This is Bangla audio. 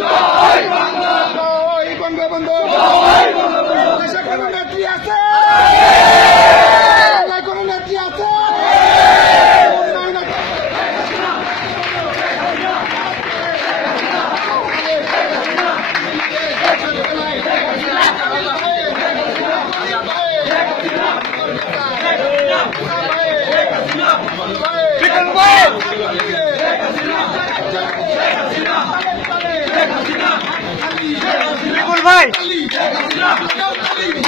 জয় বাংলা জয় বাংলা জয় বঙ্গবন্ধু বঙ্গবন্ধু দেশে কোনো নেত্রী আছে বাংলায় কোনো নেত্রী আছে উন্নয়ন বিপুল ভাই Hey!